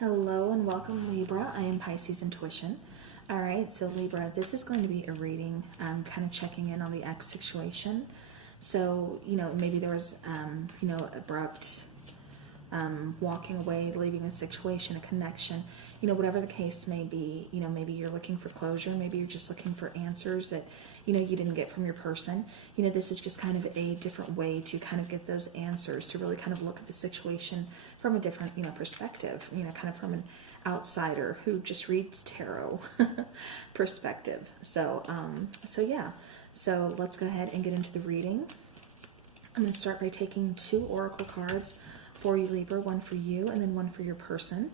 Hello and welcome, Libra. I am Pisces Intuition. All right, so Libra, this is going to be a reading, kind of checking in on the ex situation. So, maybe there was, abrupt walking away, leaving a situation, a connection, whatever the case may be. Maybe you're looking for closure, maybe you're just looking for answers that you didn't get from your person. This is just kind of a different way to kind of get those answers, to really kind of look at the situation from a different perspective, kind of from an outsider who just reads tarot perspective. So yeah, so let's go ahead and get into the reading. I'm going to start by taking 2 oracle cards for you, Libra, one for you and then one for your person.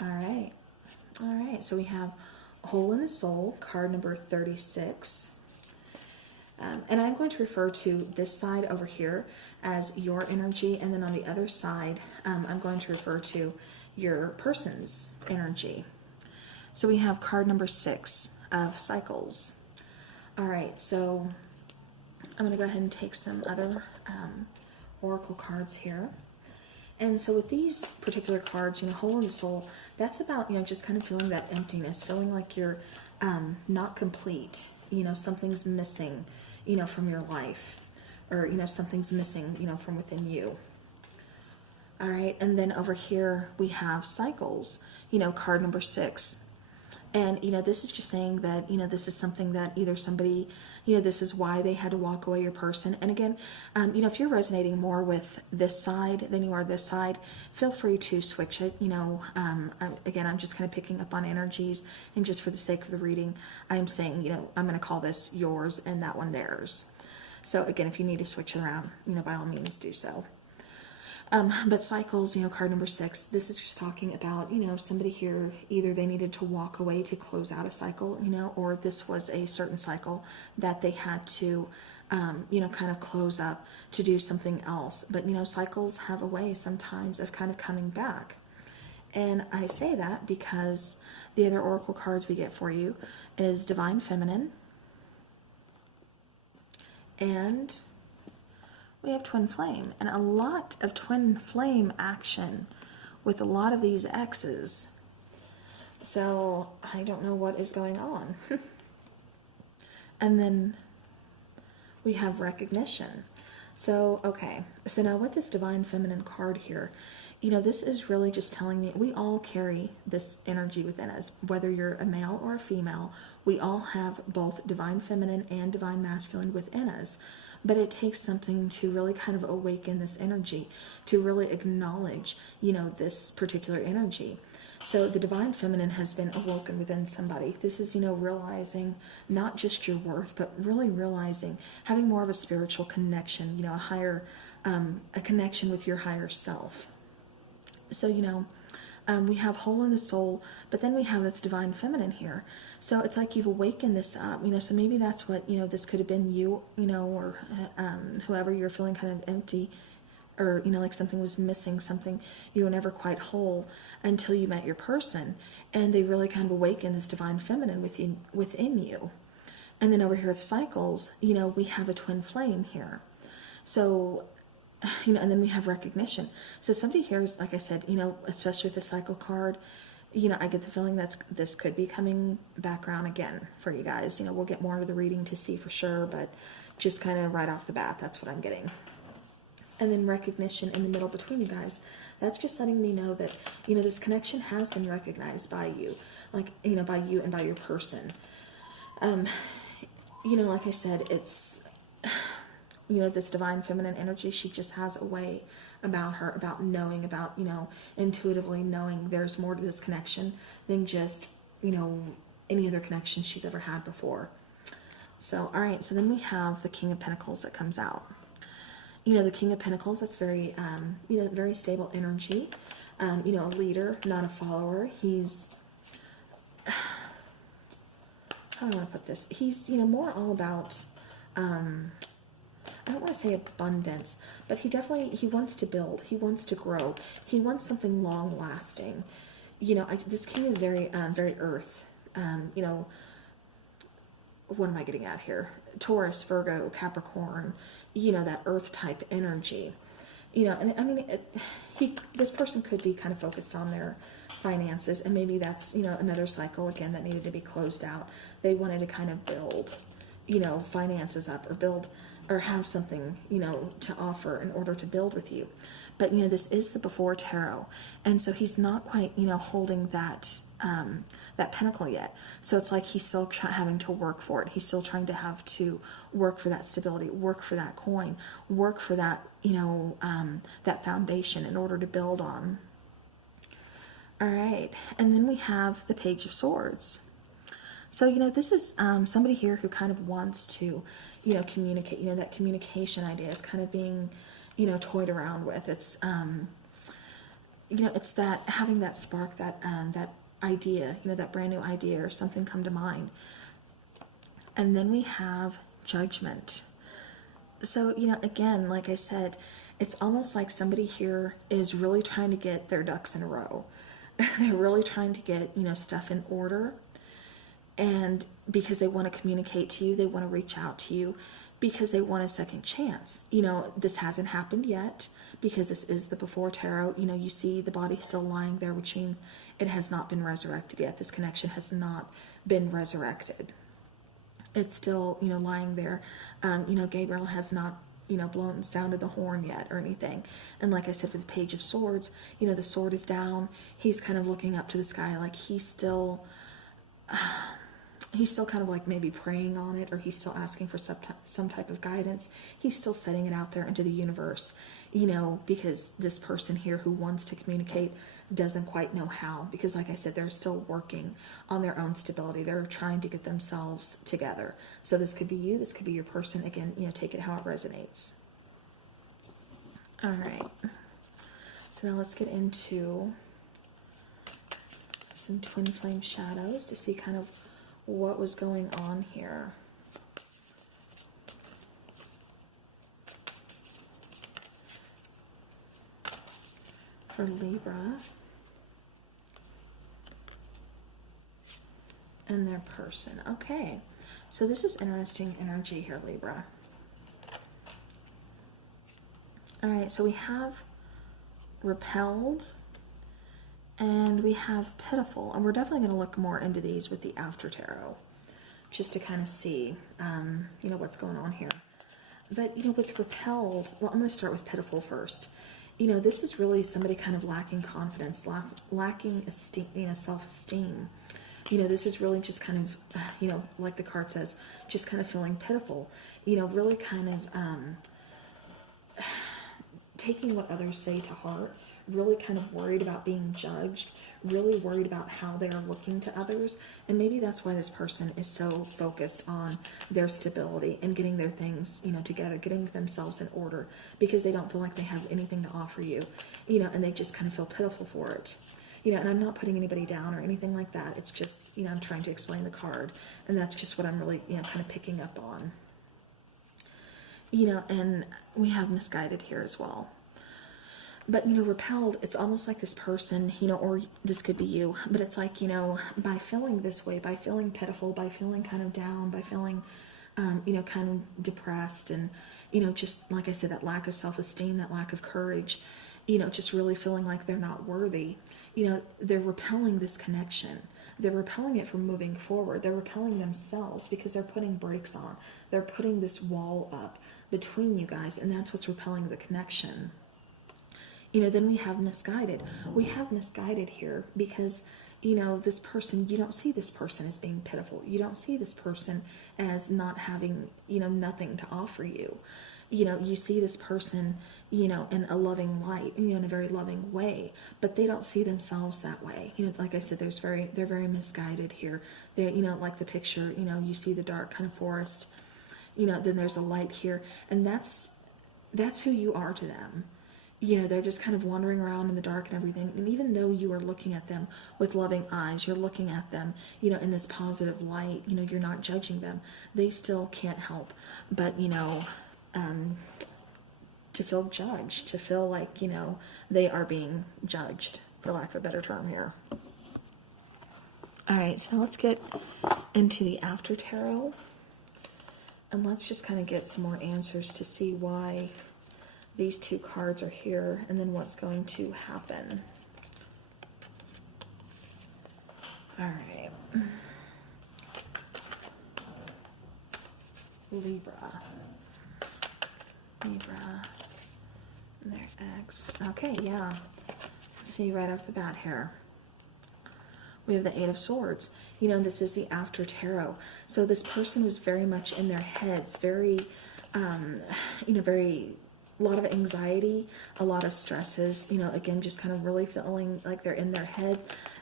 All right, so we have Hole in the Soul, card number 36. And I'm going to refer to this side over here as your energy, and then on the other side, I'm going to refer to your person's energy. So we have card number 6 of Cycles. All right, so I'm going to go ahead and take some other oracle cards here. And so with these particular cards, Hole in the Soul, that's about, just kind of feeling that emptiness, feeling like you're not complete, something's missing, from your life, or, something's missing, from within you. All right, and then over here we have Cycles, card number 6. And, this is just saying that, this is something that either somebody, this is why they had to walk away, your person. And again, if you're resonating more with this side than you are this side, feel free to switch it. Again, I'm just kind of picking up on energies, and just for the sake of the reading, I'm saying, I'm going to call this yours and that one theirs. So again, if you need to switch it around, by all means do so. But Cycles, card number 6, this is just talking about, somebody here, either they needed to walk away to close out a cycle, or this was a certain cycle that they had to, kind of close up to do something else. But, cycles have a way sometimes of kind of coming back. And I say that because the other oracle cards we get for you is Divine Feminine, and we have Twin Flame, and a lot of Twin Flame action with a lot of these X's. So I don't know what is going on. And then we have Recognition. So, okay. So now with this Divine Feminine card here, this is really just telling me we all carry this energy within us. Whether you're a male or a female, we all have both Divine Feminine and Divine Masculine within us. But it takes something to really kind of awaken this energy, to really acknowledge, this particular energy. So the Divine Feminine has been awoken within somebody. This is, realizing not just your worth, but really realizing, having more of a spiritual connection, a higher, a connection with your higher self. So, we have Hole in the Soul, but then we have this Divine Feminine here. So it's like you've awakened this up, so maybe that's what, this could have been you, or whoever, you're feeling kind of empty, or, like something was missing, something you were never quite whole until you met your person, and they really kind of awaken this Divine Feminine within you. And then over here with Cycles, we have a Twin Flame here. So, and then we have Recognition. So somebody here is, like I said, especially with the Cycle card, I get the feeling that this could be coming back around again for you guys. We'll get more of the reading to see for sure, but just kind of right off the bat, that's what I'm getting. And then Recognition in the middle between you guys. That's just letting me know that, this connection has been recognized by you, like, by you and by your person. Like I said, it's, this Divine Feminine energy, she just has a way about her, about knowing, about, intuitively knowing there's more to this connection than just, any other connection she's ever had before. So, all right, so then we have the King of Pentacles that comes out. The King of Pentacles, that's very, very stable energy. A leader, not a follower. He's, how do I want to put this? He's, more all about, I don't want to say abundance, but he wants to build. He wants to grow. He wants something long lasting. This king is very, very earth. What am I getting at here? Taurus, Virgo, Capricorn, that earth type energy. And I mean, this person could be kind of focused on their finances, and maybe that's, another cycle again that needed to be closed out. They wanted to kind of build, finances up, or build, or have something, to offer in order to build with you. But, this is the before tarot. And so he's not quite, holding that, that pentacle yet. So it's like he's still having to work for it. He's still trying to have to work for that stability, work for that coin, work for that, that foundation in order to build on. All right. And then we have the Page of Swords. So, this is somebody here who kind of wants to, communicate. That communication idea is kind of being, toyed around with. It's, it's that having that spark, that idea, that brand new idea or something come to mind. And then we have Judgment. So, again, like I said, it's almost like somebody here is really trying to get their ducks in a row. They're really trying to get, stuff in order. And because they want to communicate to you, they want to reach out to you because they want a second chance. This hasn't happened yet because this is the before tarot. You see the body still lying there, which means it has not been resurrected yet. This connection has not been resurrected. It's still, lying there. Gabriel has not, sounded the horn yet or anything. And like I said, with the Page of Swords, the sword is down. He's kind of looking up to the sky, like he's still kind of like maybe praying on it, or he's still asking for some type of guidance. He's still setting it out there into the universe, because this person here who wants to communicate doesn't quite know how, because like I said, they're still working on their own stability. They're trying to get themselves together. So this could be you, this could be your person. Again, take it how it resonates. All right. So now let's get into some twin flame shadows to see kind of what was going on here. For Libra and their person. Okay, so this is interesting energy here, Libra. All right, so we have repelled and we have pitiful, and we're definitely going to look more into these with the after tarot, just to kind of see, what's going on here. But, with repelled, well, I'm going to start with pitiful first. This is really somebody kind of lacking confidence, lacking esteem, self-esteem. This is really just kind of, like the card says, just kind of feeling pitiful, really kind of taking what others say to heart, really kind of worried about being judged, really worried about how they are looking to others. And maybe that's why this person is so focused on their stability and getting their things, together, getting themselves in order, because they don't feel like they have anything to offer you, and they just kind of feel pitiful for it. And I'm not putting anybody down or anything like that. It's just, I'm trying to explain the card, and that's just what I'm really, kind of picking up on. And we have misguided here as well. But, repelled, it's almost like this person, or this could be you, but it's like, by feeling this way, by feeling pitiful, by feeling kind of down, by feeling, kind of depressed, and, just like I said, that lack of self-esteem, that lack of courage, just really feeling like they're not worthy, they're repelling this connection. They're repelling it from moving forward. They're repelling themselves because they're putting brakes on. They're putting this wall up between you guys, and that's what's repelling the connection. Then we have misguided. We have misguided here because, this person, you don't see this person as being pitiful. You don't see this person as not having, nothing to offer you. You see this person, in a loving light, in a very loving way, but they don't see themselves that way. Like I said, they're very misguided here. They, like the picture, you see the dark kind of forest, then there's a light here, and that's who you are to them. They're just kind of wandering around in the dark and everything. And even though you are looking at them with loving eyes, you're looking at them, in this positive light, you're not judging them. They still can't help but, to feel judged, to feel like, they are being judged, for lack of a better term here. All right, so now let's get into the after tarot. And let's just kind of get some more answers to see why these two cards are here, and then what's going to happen. All right. Libra. Libra. And their ex. Okay, yeah. See right off the bat here. We have the Eight of Swords. You know, this is the after tarot. So this person was very much in their heads, very, you know, very, a lot of anxiety, a lot of stresses, you know, again, just kind of really feeling like they're in their head,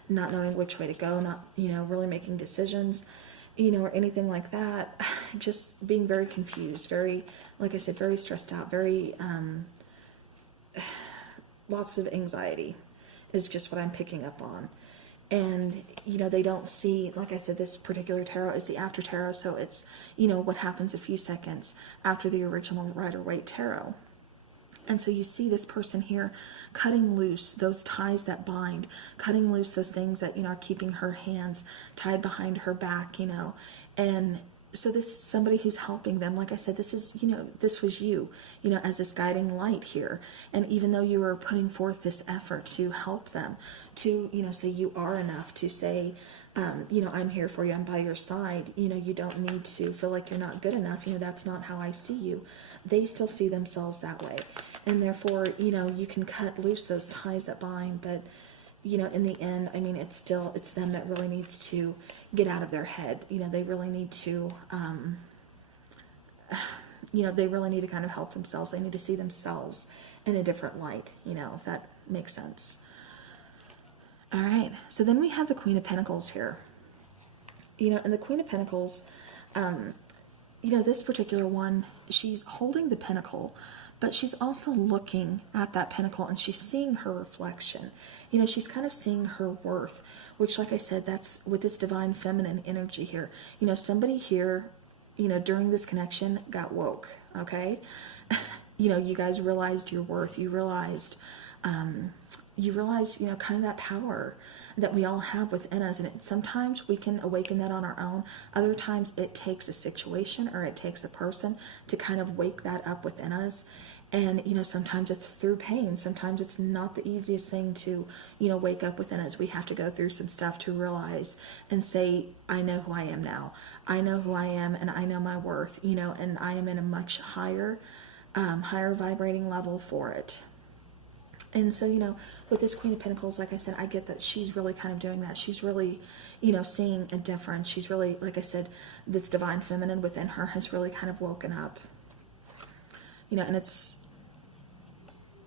not knowing which way to go, not, you know, really making decisions, you know, or anything like that. Just being very confused, very, like I said, very stressed out, very, lots of anxiety is just what I'm picking up on. And, you know, they don't see, like I said, this particular tarot is the after tarot. So it's, you know, what happens a few seconds after the original Rider-Waite tarot. And so you see this person here cutting loose those ties that bind, cutting loose those things that, you know, are keeping her hands tied behind her back, you know. And so this is somebody who's helping them. Like I said, this is, you know, this was you know, as this guiding light here. And even though you were putting forth this effort to help them, to, you know, say you are enough, to say, you know, I'm here for you, I'm by your side, you know, you don't need to feel like you're not good enough, you know, that's not how I see you. They still see themselves that way. And therefore, you know, you can cut loose those ties that bind, but, you know, in the end, I mean, it's them that really needs to get out of their head. You know, they really need to, you know, they really need to kind of help themselves. They need to see themselves in a different light, you know, if that makes sense. All right. So then we have the Queen of Pentacles here, you know, and the Queen of Pentacles, you know, this particular one, she's holding the pentacle, but she's also looking at that pentacle and she's seeing her reflection. You know, she's kind of seeing her worth, which, like I said, that's with this divine feminine energy here. You know, somebody here, you know, during this connection got woke, okay? You know, you guys realized your worth. You realized, you know, kind of that power that we all have within us. And sometimes we can awaken that on our own. Other times it takes a situation or it takes a person to kind of wake that up within us. And, you know, sometimes it's through pain. Sometimes it's not the easiest thing to, you know, wake up within us. We have to go through some stuff to realize and say, I know who I am now. I know who I am and I know my worth, you know, and I am in a much higher, higher vibrating level for it. And so, you know, with this Queen of Pentacles, like I said, I get that she's really kind of doing that. She's really, you know, seeing a difference. She's really, like I said, this divine feminine within her has really kind of woken up. You know, and it's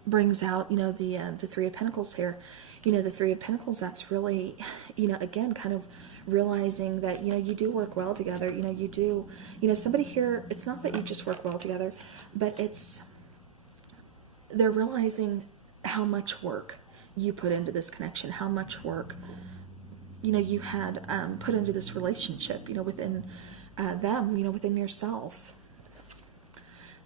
brings out, you know, the Three of Pentacles here. You know, the Three of Pentacles, that's really, you know, again, kind of realizing that, you know, you do work well together. You know, you do, you know, somebody here, it's not that you just work well together, but it's, they're realizing how much work you put into this connection, how much work, you know, you had put into this relationship, you know, within them, you know, within yourself.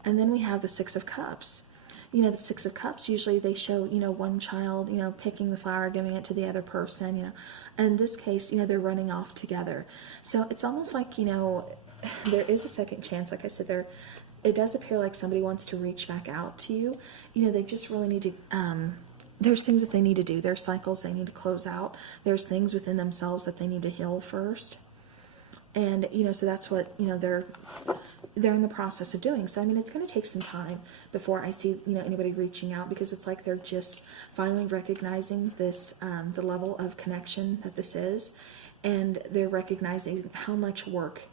And then we have the Six of Cups. You know, the Six of Cups, usually they show, you know, one child, you know, picking the flower, giving it to the other person, you know. And in this case, you know, they're running off together. So it's almost like, you know, there is a second chance. Like I said, there, it does appear like somebody wants to reach back out to you. You know, they just really need to, there's things that they need to do. There's cycles they need to close out. There's things within themselves that they need to heal first. And, you know, so that's what, you know, they're in the process of doing. So, I mean, it's going to take some time before I see, you know, anybody reaching out, because it's like they're just finally recognizing this, the level of connection that this is. And they're recognizing how much work,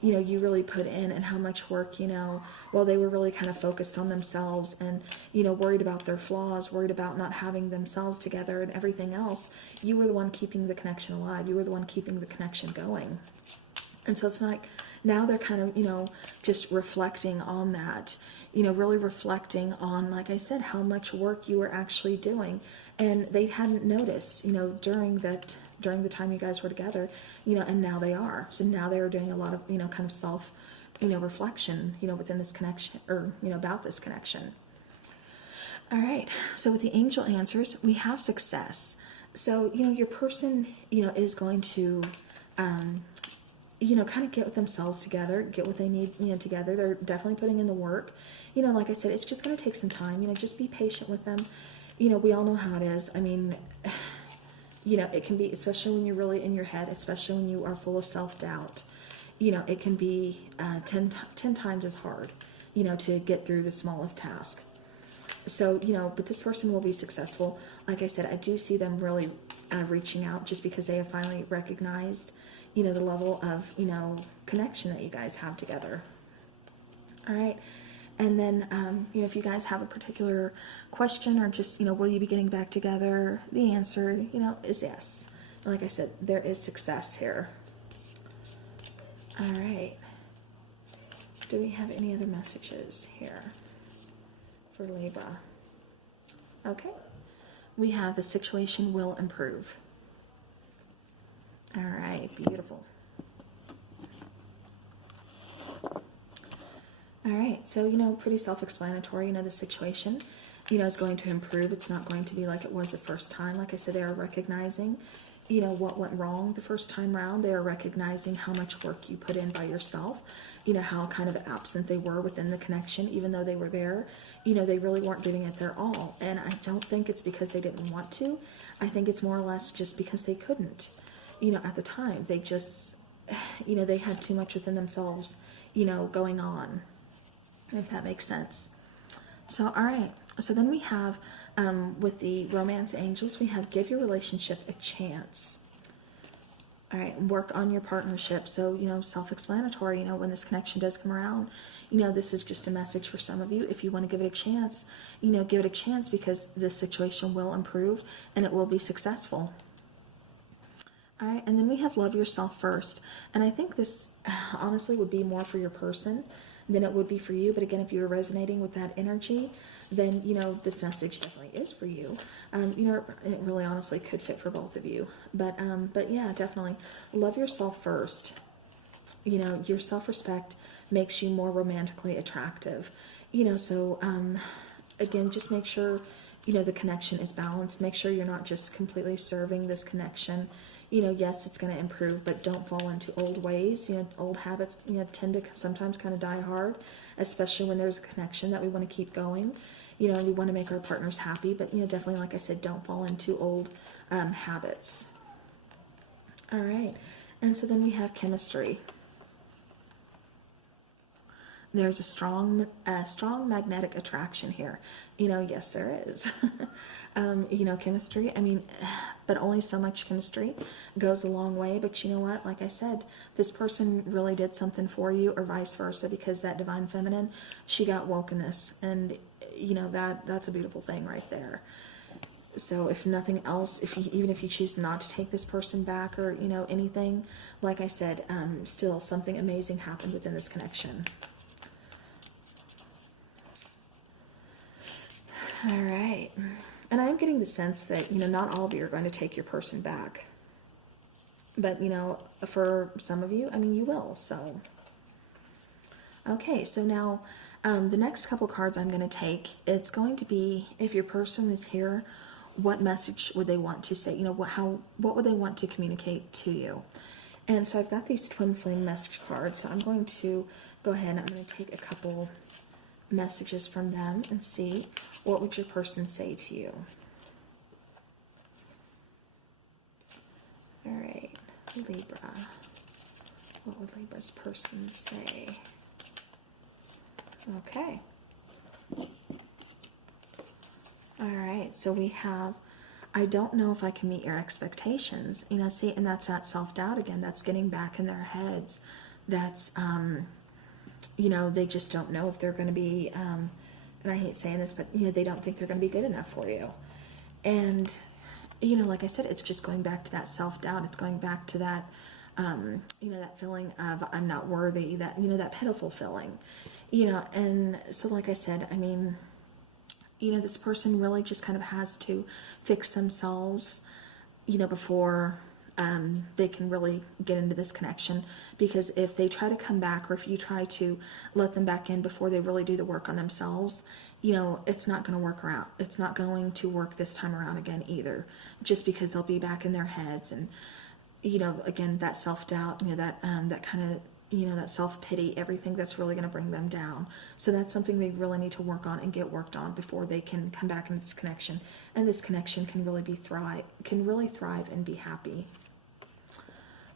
you know, you really put in, and how much work, you know, well, they were really kind of focused on themselves and, you know, worried about their flaws, worried about not having themselves together and everything else. You were the one keeping the connection alive. You were the one keeping the connection going. And so it's like, now they're kind of, you know, just reflecting on that, you know, really reflecting on, like I said, how much work you were actually doing. And they hadn't noticed, you know, during the time you guys were together, you know, and now they are. So now they are doing a lot of, you know, kind of self, you know, reflection, you know, within this connection, or, you know, about this connection. All right. So with the angel answers, we have success. So, you know, your person, you know, is going to, kind of get with themselves together, get what they need, together. They're definitely putting in the work. Like I said, it's just going to take some time. Just be patient with them. We all know how it is. I mean, it can be, especially when you're really in your head, especially when you are full of self-doubt, it can be 10 times as hard, to get through the smallest task. So, but this person will be successful. Like I said, I do see them really reaching out just because they have finally recognized, the level of, connection that you guys have together. All right. And then, if you guys have a particular question or just, will you be getting back together? The answer, is yes. Like I said, there is success here. All right. Do we have any other messages here for Libra? Okay. We have the situation will improve. All right. Beautiful. All right, so, pretty self-explanatory. The situation, is going to improve. It's not going to be like it was the first time. Like I said, they are recognizing, what went wrong the first time around. They are recognizing how much work you put in by yourself, how kind of absent they were within the connection, even though they were there. They really weren't giving it their all. And I don't think it's because they didn't want to. I think it's more or less just because they couldn't, at the time. They just, they had too much within themselves, going on. If that makes sense. So, all right. So then we have, with the romance angels, we have give your relationship a chance. All right. Work on your partnership. So, self-explanatory, when this connection does come around, this is just a message for some of you. If you want to give it a chance, give it a chance because this situation will improve and it will be successful. All right. And then we have love yourself first. And I think this honestly would be more for your person than it would be for you. But again, if you're resonating with that energy, then, this message definitely is for you. It really honestly could fit for both of you. But yeah, definitely love yourself first. Your self-respect makes you more romantically attractive. So, again, just make sure, the connection is balanced. Make sure you're not just completely serving this connection. Yes, it's going to improve, but don't fall into old ways. Old habits, tend to sometimes kind of die hard, especially when there's a connection that we want to keep going. And we want to make our partners happy, but, definitely, like I said, don't fall into old habits. All right. And so then we have chemistry. There's a strong magnetic attraction here. Yes, there is. Chemistry, but only so much chemistry goes a long way. But you know what? Like I said, this person really did something for you or vice versa, because that divine feminine, she got wokenness. And, that's a beautiful thing right there. So if nothing else, even if you choose not to take this person back or, anything, like I said, still something amazing happened within this connection. All right. And I'm getting the sense that, not all of you are going to take your person back. But, for some of you, you will. So, okay. So now, the next couple cards I'm going to take, it's going to be, if your person is here, what message would they want to say? What would they want to communicate to you? And so I've got these twin flame message cards. So I'm going to go ahead and I'm going to take a couple messages from them and see what would your person say to you. All right, Libra. What would Libra's person say? Okay. All right, so we have, I don't know if I can meet your expectations. See, and that's that self-doubt again. That's getting back in their heads. That's, they just don't know if they're going to be, and I hate saying this, but, they don't think they're going to be good enough for you. And, like I said, it's just going back to that self-doubt. It's going back to that, that feeling of I'm not worthy, that, that pitiful feeling, and so like I said, this person really just kind of has to fix themselves, before they can really get into this connection. Because if they try to come back, or if you try to let them back in before they really do the work on themselves, it's not going to work around. It's not going to work this time around again either, just because they'll be back in their heads. And, you know, again, that self-doubt, you know, that kind of, you know, that self-pity, everything that's really going to bring them down. So that's something they really need to work on and get worked on before they can come back into this connection. And this connection can really thrive and be happy.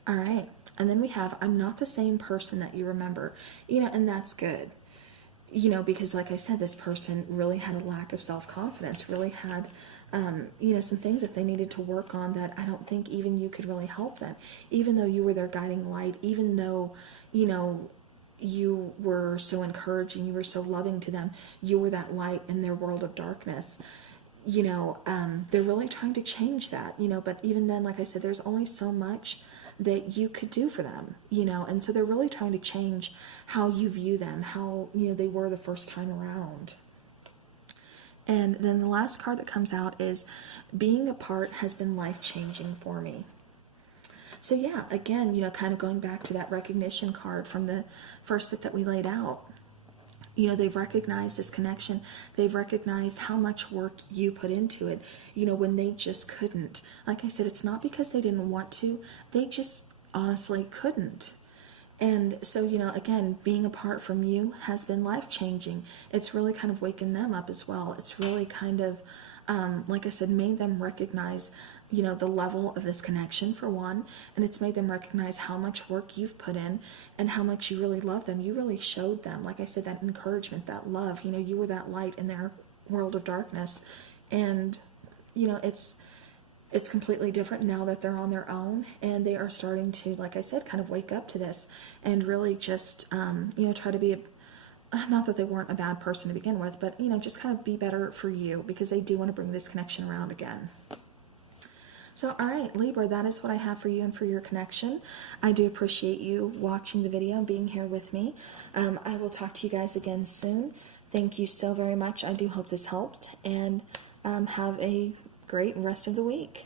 All right. And then we have, I'm not the same person that you remember, you know, and that's good, you know, because like I said, this person really had a lack of self-confidence, really had, you know, some things that they needed to work on that I don't think even you could really help them, even though you were their guiding light, even though, you know, you were so encouraging, you were so loving to them, you were that light in their world of darkness. You know, they're really trying to change that, you know, but even then, like I said, there's only so much that you could do for them, you know, and so they're really trying to change how you view them, how, you know, they were the first time around. And then the last card that comes out is, being apart has been life-changing for me. So yeah, again, you know, kind of going back to that recognition card from the first set that we laid out. You know, they've recognized this connection. They've recognized how much work you put into it, you know, when they just couldn't. Like I said, it's not because they didn't want to. They just honestly couldn't. And so, you know, again, being apart from you has been life-changing. It's really kind of waken them up as well. It's really kind of, like I said, made them recognize, you know, the level of this connection for one, and it's made them recognize how much work you've put in and how much you really love them. You really showed them, like I said, that encouragement, that love, you know, you were that light in their world of darkness. And, you know, it's completely different now that they're on their own, and they are starting to, like I said, kind of wake up to this and really just, you know, try to be not that they weren't a bad person to begin with, but, you know, just kind of be better for you, because they do want to bring this connection around again. So, all right, Libra, that is what I have for you and for your connection. I do appreciate you watching the video and being here with me. I will talk to you guys again soon. Thank you so very much. I do hope this helped, and have a great rest of the week.